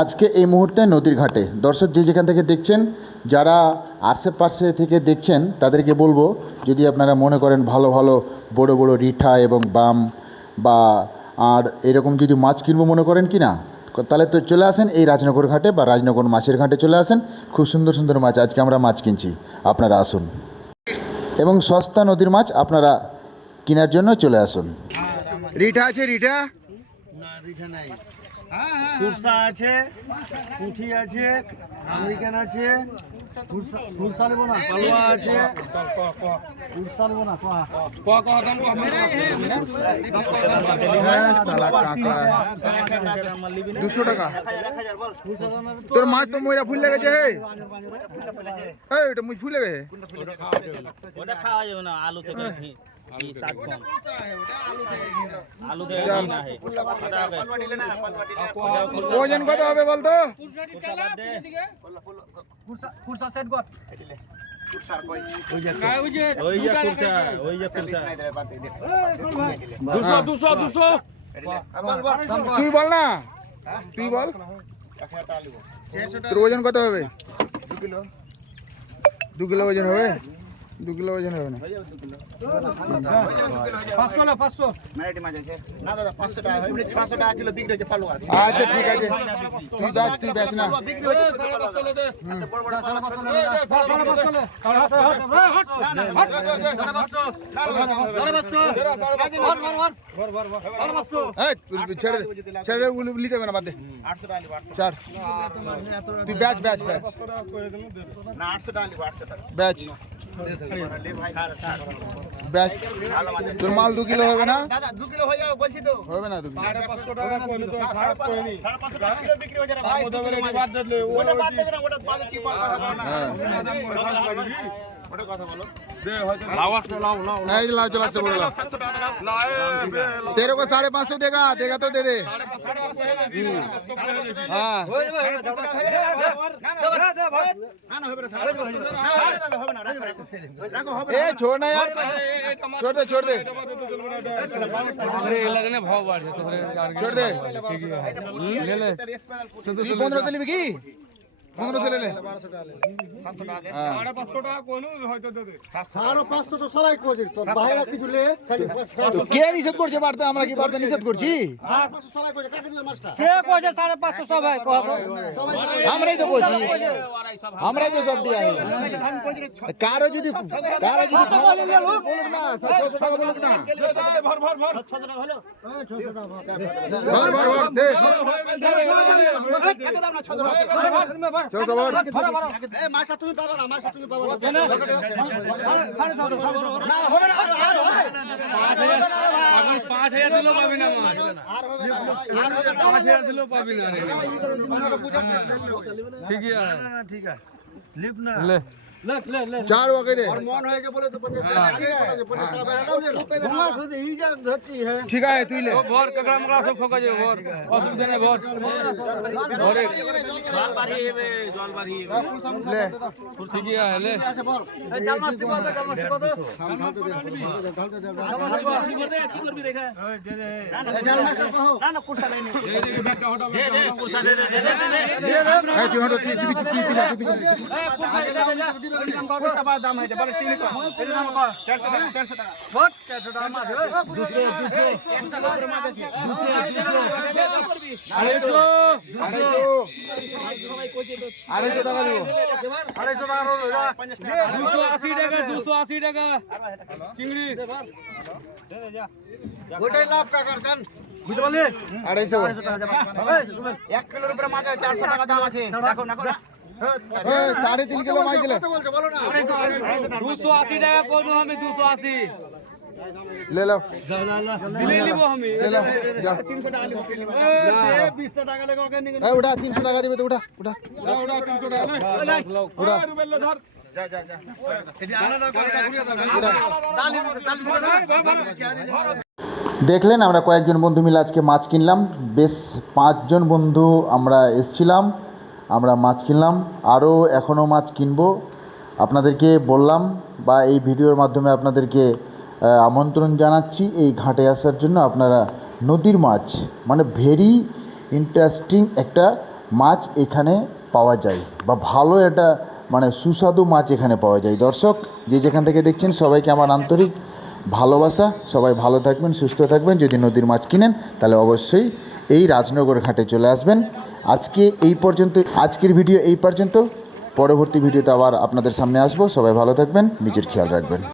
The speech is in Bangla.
আজকে এই মুহূর্তে নদীর ঘাটে দর্শক যে যেখান থেকে দেখছেন, যারা আশেপাশে থেকে দেখছেন তাদেরকে বলবো, যদি আপনারা মনে করেন ভালো ভালো বড় বড় রিঠা এবং বাম বা আর এরকম যদি মাছ কিনবো মনে করেন কি না, তাহলে তো চলে আসেন এই রাজনগর ঘাটে বা রাজনগর মাছের ঘাটে চলে আসেন। খুব সুন্দর সুন্দর মাছ আজকে আমরা মাছ কিনছি, আপনারা আসুন এবং সস্তা নদীর মাছ আপনারা কেনার জন্য চলে আসুন। রিঠা আছে? রিঠা না, রিঠা নাই। কুরসা আছে, পুঁঠি আছে, আমেরিকান আছে, কুরসা নেবো না, পালোয়া আছে, কুরসা নেবো না, 200 টাকা। তোর মাছ তো ময়রা ফুল লেগেছে। হে এটা মুই ফুল লেগে ওটা খাওয়া যাবে না, আলু থেকে ওজন কত হবে বলতো? তুই বল না, তুই বল তোর ওজন কত হবে? 2 কিলো ওজন হবে? 2 কিলো ওজন হবে না? 500 না, 500 না দাদা, 500 টাকা হয়, 600 টাকা কিলো বিক্রি হচ্ছে পালুয়া। আচ্ছা ঠিক আছে, তুই বেচ না। বিক্রি হচ্ছে 500 টাকা। বড় বড় পালুয়া 500 ছেড়ে ছেড়ে নিতে হবে না, বাদ দে। 800 টাকা লিব, 800 চার তুই বেচ বেচ বেচ না, 800 টাকা লিব, 800 টাকা বেচ লে ভাই। বেচ। তোর মাল 2 কিলো হবে না? দাদা 2 কিলো হয়ে যাবে বলছি তো। হবে না 2 কিলো? 500 টাকা কইলে তো ছাড় কইনি। 550 টাকা কিলো বিক্রি হচ্ছে রে ভাই। বাদ দিলে ওটা বাদ দেবে না, ওটা বাদ কি করব? ওটা কথা বলো। नहीं लाओ, चला से बोलो। 700 টাকা দাও। तेरे को 550 देगा, देगा तो दे दे। हाँ ए छोड़ ना यार, छोड़ दे छोड़ दे छोड़ दे। 15 से लेबी की? 15 से ले ले। 700 টাকা দে। हाँ 500 টাকা কোন হয়তো দে দে। 550 তো সবাই কোজে তো বাইরে কিছু লে খালি তো কে নিষেধ করছে বাড়তে? আমরা কি বাড়তে নিষেধ করছি? 500 সবাই কোজে কাকে দিল মাছটা কে কইছে 550 সবাই কহ তো আমরাই তো করছি, আমরাই তো সব দিয়ে কারো যদি বলুক না 600 টাকা বলুক না, ভর ভর ভর 600 টাকা হলো। ভর ভর ভর দে 600 ভর। এই মাছটা তুমি পাবা না, মাছটা তুমি পাবা না। না হবে না, 5000 দিলেও পাবি না মাছ, আর হবে না, 5000 দিলেও পাবি না রে। ঠিক আছে, ঠিক আছে, লিপ না লে লে লে 4 ওকে দে। মন হয়েছে বলে তো 50 টাকা আছে, 50 টাকা বেড়াও নে ঘুমা খুদ ই যা ধরती है। ঠিক আছে তুই লে। ভর কাকড়া মকড়া সব খোকা যাবে, ভর অসুবিধা নেই, ভর ভরে জল বাড়ি হবে, জল বাড়ি হবে লে ঠিক আছে লে। এই জাল মাছটি বল, জাল মাছটি বল, ঢালতে দে ঢালতে দে কি করবি রেখা? দে দে জাল মাছটা কहो। না না কুরসা নেই। দে দে কুরসা দে দে দে দে এই তুই হটো তুই কি পিলা তুই কুরসা বাদ দাম হয়েছে বলে চিনি কো। 400 টাকা 400 টাকা। ভর 400 টাকা মাছ হবে। 200 100 টাকা মাছ আছে। 250 টাকা দিব। 250 টাকা হলো 50 টাকা। 280 টাকা, 280 টাকা চিংড়ি ওটাই লাভ কাকার কান বুঝতে পারলি? 250 1 কিলোর উপরে মাছ আছে, 400 টাকা দাম আছে। দেখো না না। 3.5 কিলো মাছ দিলে কত বলছে বলো না। 280 টাকা কোন আমি 280 ले लो দিলে নিব আমি ले लो जा। 300 টাকা লিব। 20 টাকা লাগা কেন ए उठा 300 টাকা দিবে তো উঠা উঠা ওটা 300 টাকা না। উঠা। রুবেল ধর। যা যা যা। এটি আলাদা করে দেখলেন আমরা কয়েকজন বন্ধু মিলে আজকে মাছ কিনলাম। বেশ 5 জন বন্ধু আমরা এসছিলাম, আমরা মাছ কিনলাম, আরও এখনও মাছ কিনবো। আপনাদেরকে বললাম বা এই ভিডিওর মাধ্যমে আপনাদেরকে আমন্ত্রণ জানাচ্ছি এই ঘাটে আসার জন্য। আপনারা নদীর মাছ মানে ভেরি ইন্টারেস্টিং একটা মাছ এখানে পাওয়া যায়, বা ভালো একটা মানে সুস্বাদু মাছ এখানে পাওয়া যায়। দর্শক যে যেখান থেকে দেখছেন সবাইকে আমার আন্তরিক ভালোবাসা। সবাই ভালো থাকবেন, সুস্থ থাকবেন। যদি নদীর মাছ কিনেন তাহলে অবশ্যই এই রাজনগর ঘাটে চলে আসবেন। আজকে এই পর্যন্ত, আজকের ভিডিও এই পর্যন্ত। পরবর্তী ভিডিওতে আবার আপনাদের সামনে আসবো। সবাই ভালো থাকবেন, নিজের খেয়াল রাখবেন।